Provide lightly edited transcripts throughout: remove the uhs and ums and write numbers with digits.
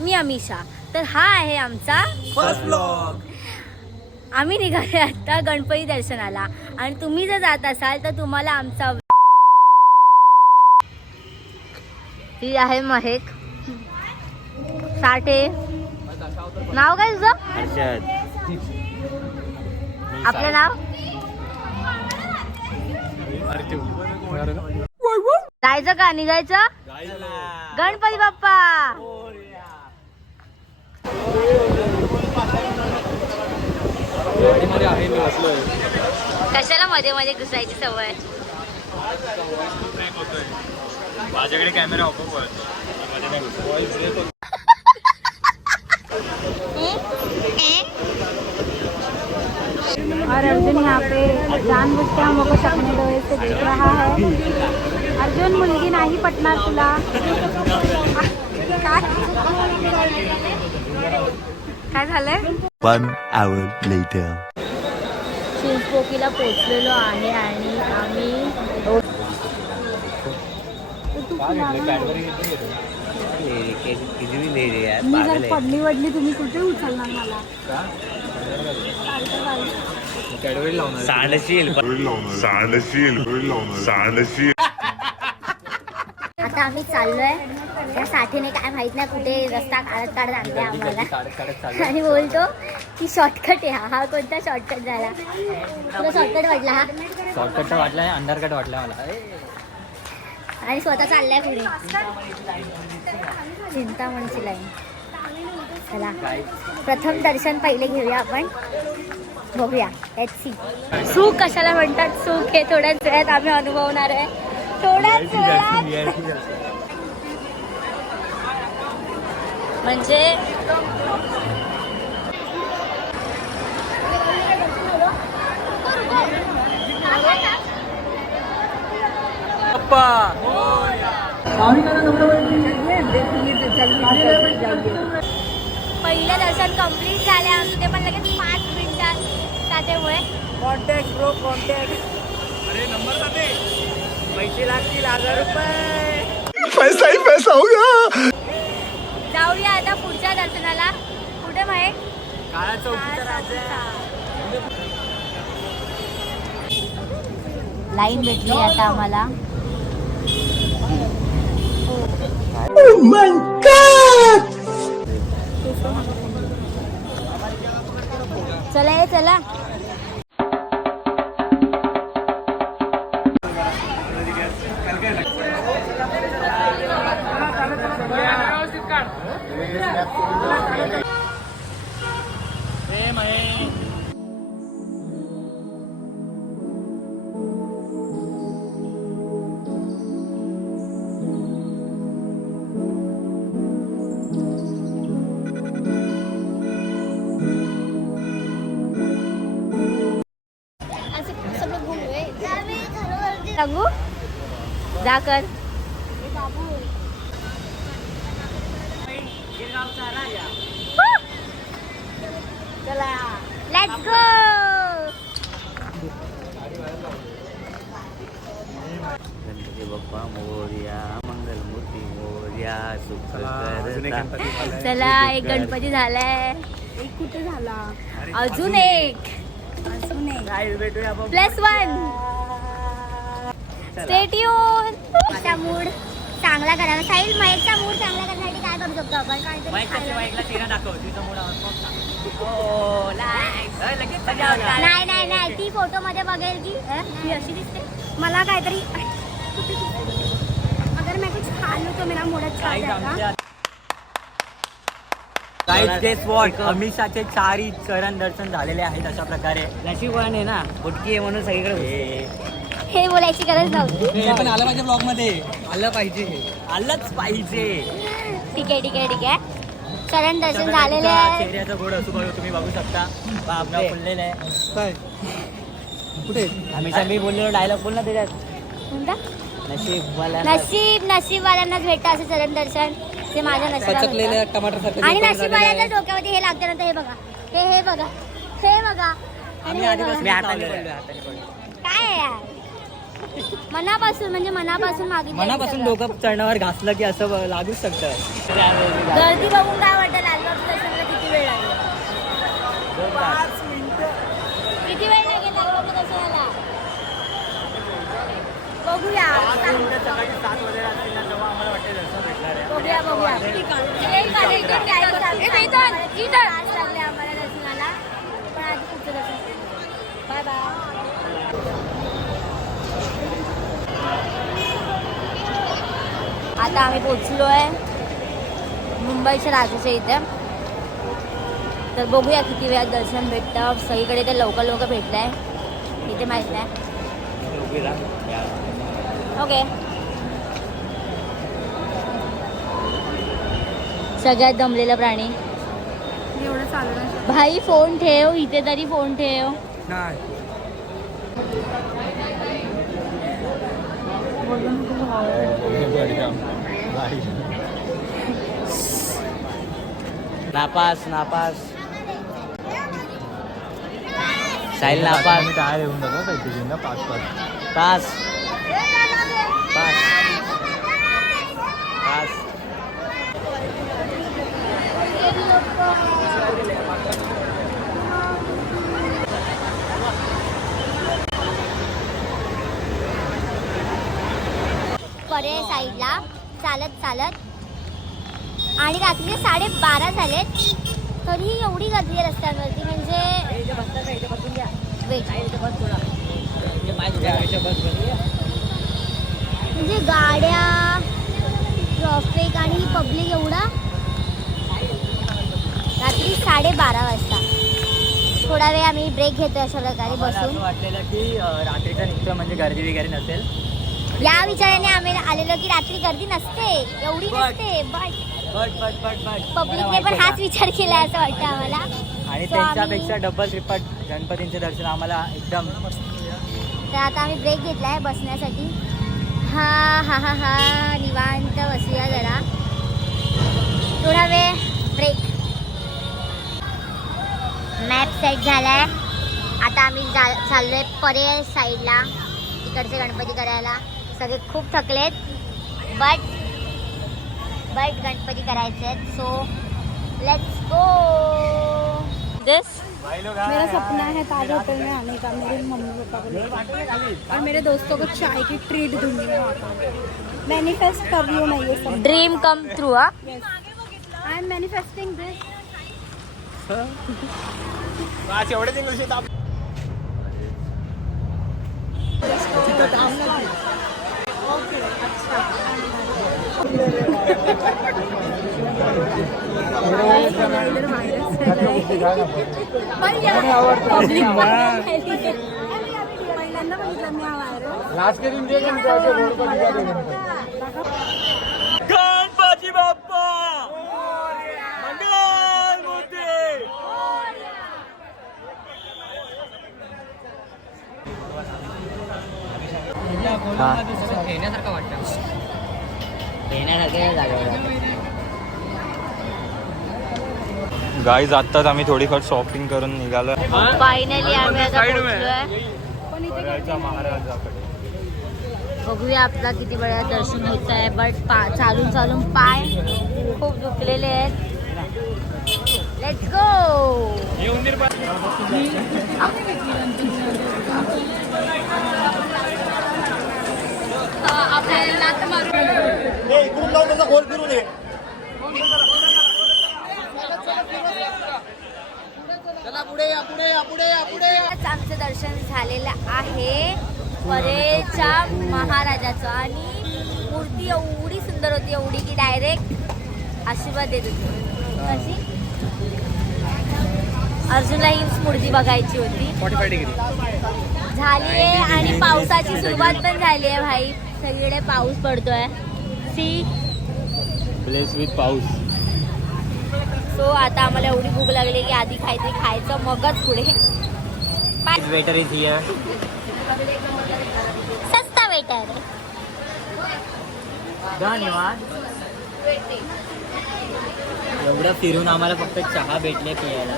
मी अमिषा. तर हा आहे आमचा फर्स्ट ब्लॉग. आम्ही निघाले आता गणपती दर्शनाला आणि तुम्ही जर जात असाल तर तुम्हाला आमचा ही आहे महक साठे. नाव काय तुझं? हर्षद. आपलं नाव? जायचं का निघायचं? गणपती बाप्पा. कशाला मध्ये मध्ये घुसायची सवय? माझ्याकडे कॅमेरा ऑफ और अर्जुन यहाँ पे जानबूझ के हम लोग को सपने डोळे से देख रहा है. अर्जुन मुलगी नाही पटणार तुला. काय झालंय? 1 hour later. चिंचपोकीला पोचलेलो आहे आणि आम्ही मी जर पडली वडली तुम्ही कुठे उचलणार मला? आता आम्ही चाललोय. त्या साठीने काय माहित नाही कुठे रस्ता काढत काढत आणले आम्हाला आणि बोलतो की शॉर्टकट आहे. हा कोणता शॉर्टकट झाला? तुला शॉर्टकट वाटला? हा शॉर्टकट वाटलाय, अंडरकट वाटला मला. आणि स्वतः चाललाय पुढे. चिंतामणीची लाईन. चला प्रथम दर्शन पहिले घेऊया आपण. बघूया एचसी. सुख कशाला म्हणतात? सुख हे थोड्याच वेळात आम्ही अनुभवणार आहे. थोड्याच वेळात म्हणजे पहिलं दर्शन कंप्लीट झाले आमचं. ते पण लगेच 5 मिनिटात त्याच्यामुळे कॉन्टॅक्ट ब्रो कॉन्टॅक्ट. अरे नंबर जाते. पैसे लागतील 1000 रुपये. पैसा ही पैसा होगा. जाऊया आता पुढच्या दर्शनाला. कुठे माहित? काळा चौकीचा राजा. लाईन भेटली आता आम्हाला. चला ये चला. सांगू जा कर. चला लेट्स गो. गणपती बाप्पा मोरया, मंगलमूर्ती मोरया, सुख करता. चला एक गणपती झालाय. एक कुठे झाला? अजून एक. भेटूया +1. Stay tune. चा मूड चांगला करायला साहिल. महेशचा मूड चांगला करण्यासाठी काय करू शकतो आपण? नाही नाही नाही ती फोटो मध्ये बघेल की ती अशी दिसते. मला काहीतरी अगर मैं कुछ खा लूं तो मेरा मूड अच्छा हो जाएगा. अमिषाचे 4 चरण दर्शन झालेले आहेत. अशा प्रकारे नशीबवाने ना फुटकी आहे म्हणून सगळीकडे हे बोलायची गरज नव्हती. पण आलं पाहिजे ब्लॉग मध्ये. आलं पाहिजे. आलंच पाहिजे. ठीक आहे ठीक आहे ठीक आहे. चरण दर्शन झालेले आहे. चेहऱ्याचा गोड असू बघू तुम्ही बघू शकता. आपलं फुललेलं आहे. काय कुठे अमिषा मी बोललेलो डायलॉग बोल ना त्याच्यात. कोणता? नशीब नशीबवाल्यांनाच भेटतं असं चरण दर्शन. ते माझ्या नशिबात टमाटर आणि नशीबवाल्यांच्या डोक्यामध्ये हे लागतं नंतर हे बघा. हे बघा हे बघा आणि हे बघा. हाताने काय आहे यार? मनापासून म्हणजे मनापासून मागितलं. मनापासून डोकं चढणावर घासलं की असं लागूच शकतं. गर्दी बघून काय वाटतं लालबाग स्टेशनला किती वेळ लागेल? 2 तास. किती वेळ लागेल लालबाग स्टेशनला? बघूया सकाळी 7 वगैरे असतील ना तेव्हा आम्हाला वाटतं दर्शन भेटणार आहे. बघूया बघूया. तास लागले आम्हाला दर्शनाला, पण आधी पुढचं दर्शन. Bye bye. आता आम्ही पोचलो आहे मुंबईच्या राजाच्या इथे. तर बघूया किती वेळात दर्शन भेटतं. सगळीकडे तर लवकर भेटलं आहे, इथे माहीत नाही. ओके. सगळ्यात दमलेला प्राणी. एवढं चालू भाई फोन ठेव इथे, तरी फोन ठेव. नापास साहिल नापास. काय येऊन जातो काहीतरी ना 5 पास. पर्याय साईडला चालत आणि रात्रीचे 12:30 झालेत, तरीही एवढी गर्दी आहे रस्त्यांवरती. म्हणजे म्हणजे गाड्या, ट्रॉफिक आणि पब्लिक एवढा. रात्री 12:30 वाजता. थोडा वेळ आम्ही ब्रेक घेतोय अशा प्रकारे बसून. वाटलेलं की रात्रीचं निघतं म्हणजे गर्दी वगैरे नसेल. या विचाराने आम्ही आलेलो की रात्री गर्दी नसते, एवढी नसते. बट पब्लिकने पण हाच विचार केला असं वाटतं आम्हाला. आणि त्यांच्यापेक्षा डबल ट्रिपट गणपतींचे दर्शन आम्हाला एकदम. तर आता आम्ही ब्रेक घेतलाय बसण्यासाठी. हा निवांत बसूया जरा थोडा वेळ ब्रेक. मॅप सेट झालाय. आता आम्ही चाललोय पर्याय साईडला तिकडचे गणपती करायला. सगळे खूप थकलेत, बट गणपती करायचे आहेत. So let's go. मेरा सपना है ताज होटल में आने का, मेरे मम्मी पापा को लेकर, और मेरे दोस्तों को चाय की ट्रीट दूंगी मैं वहाँ पर. मैनिफेस्ट कर रही हूँ मैं ये सब. Dream come through. I am manifesting this. पहिल्यांदा बघितलं मी हा व्हायरस. गणपती बाप्पा मंगलमूर्ती. येण्यासारखं वाटतं. येण्यासारखं जागा. गाईज आत्ताच आम्ही थोडीफार शॉपिंग करून निघालो. फायनली आम्ही आता पोहोचलोय. पण इथे गर्दी नाही. महाराजाकडे बघूया आपला किती वेळा दर्शन होत आहे. बट चालून पाय खूप दुखलेले आहेत. Let's go. आमचं दर्शन झालेलं आहे परेच्या महाराजाचं. आणि मूर्ती एवढी सुंदर होती, एवढी की डायरेक्ट आशीर्वाद देत होती. अशी अर्जुनला ही मूर्ती बघायची होती. 45 डिग्री झाली आहे. आणि पावसाची सुरुवात पण झाली आहे भाई. सगळीकडे पाऊस पडतोय. सी प्लेस विथ पाऊस. सो आता आम्हाला एवढी भूक लागली की आधी काहीतरी खायचं, मगच पुढे. Waiter is here. सस्ता वेटर. धन्यवाद. एवढं फिरून आम्हाला फक्त चहा भेटले पियाला.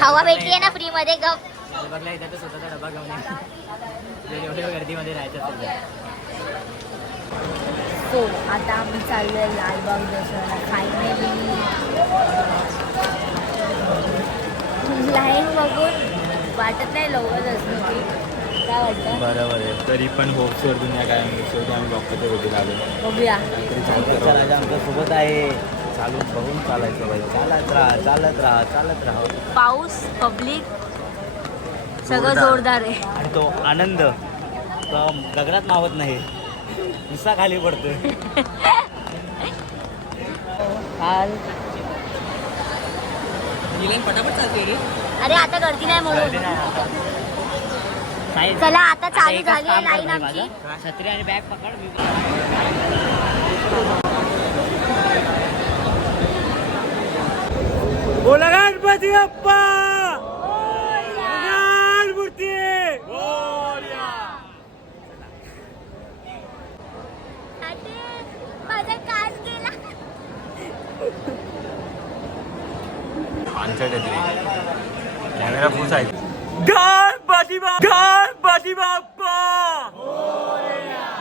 हवा भेटली आहे ना फ्री मध्ये. गप. बघला इथं तर स्वतःचा डबा घेऊन एवढ्या गर्दीमध्ये राहायचं असेल सो आता आम्ही चाललोय लालबाग दर्शनाला. फायनली लाईन बघून वाटत नाही लवकर दर्शन की काय वाटतं. बरोबर आहे. तरी पण होप्स वर दुनिया काय शेवटी आम्ही डॉक्टरच्या भेटीला आलो. बघूया. चालायचं आमच्या सोबत आहे. चालून बघून चालायचं बाई. चालत राहा चालत राहा चालत राहा. पाऊस पब्लिक सगळं जोरदार आहे. आणि तो आनंद तो गगनात मावत नाही, नुसता खाली पडतोय. पटापट चालते रे. अरे आता गर्दी नाही म्हणून. चला आता चालू झाली आहे लाईन आमची. छत्री आणि बॅग पकड. बोला गणपती बाप्पा मूर्ती. माझा काच गेला. कॅमेरा फुल आहे. गणपती बाप्पा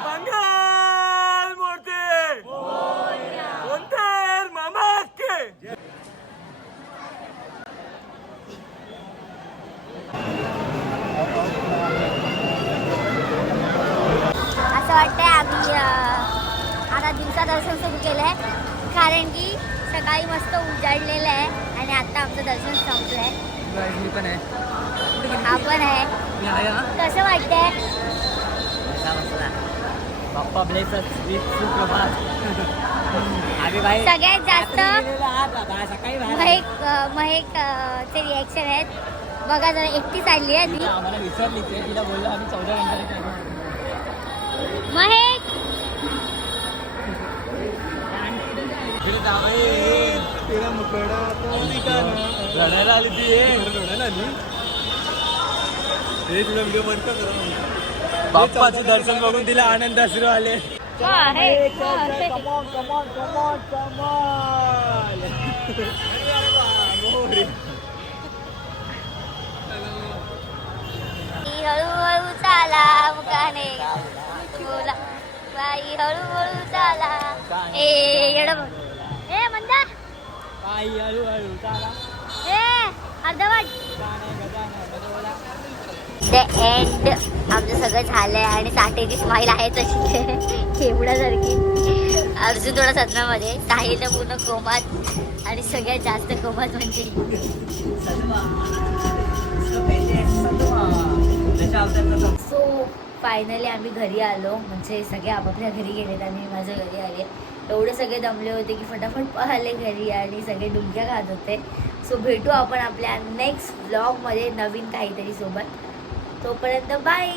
मंगल मूर्ती. कोणतर मामा के. असं वाटतंय आम्ही आता दिवसा दर्शन सुरू केलं आहे, कारण की सकाळी मस्त उजाडलेलं आहे आणि आता आमचं दर्शन संपलंय. पण आहे. हा पण आहे. कसं वाटतंय? बाप्पा ब्लेस सुप्रभात. आम्ही बाई सगळ्यात जास्त सकाळी महेक चे रिॲक्शन आहेत बघा. जरा एकटी चालली आहे ती. आम्हाला विसरलीच आहे. तिला बोललो आम्ही 14 घंटे. महेक रडायला आली ती. रडायला आली. बाप्पाचं दर्शन बघून तिला आनंद अश्रू आले. हळूहळू चाला मुकाने बोला बाई हळूहळू चाला. ए येडं ए मंदा बाई हळूहळू चाला. ए अर्धवट. द एंड आमचं सगळं झालंय आणि साठेची स्माईल आहे तशी केवढ्यासारखी. अर्जुन थोडा सदम्यामध्ये, साहिल तर पूर्ण कोमात आणि सगळ्यात जास्त कोमात म्हणजे. सो फायनली आम्ही घरी आलो, म्हणजे सगळे आपापल्या घरी गेलेत आणि मी माझ्या घरी आले. एवढे सगळे दमले होते की फटाफट आले घरी आणि सगळे डुलक्या खात होते. सो भेटू आपण आपल्या नेक्स्ट ब्लॉगमध्ये नवीन काहीतरी सोबत. तोपर्यंत बाय.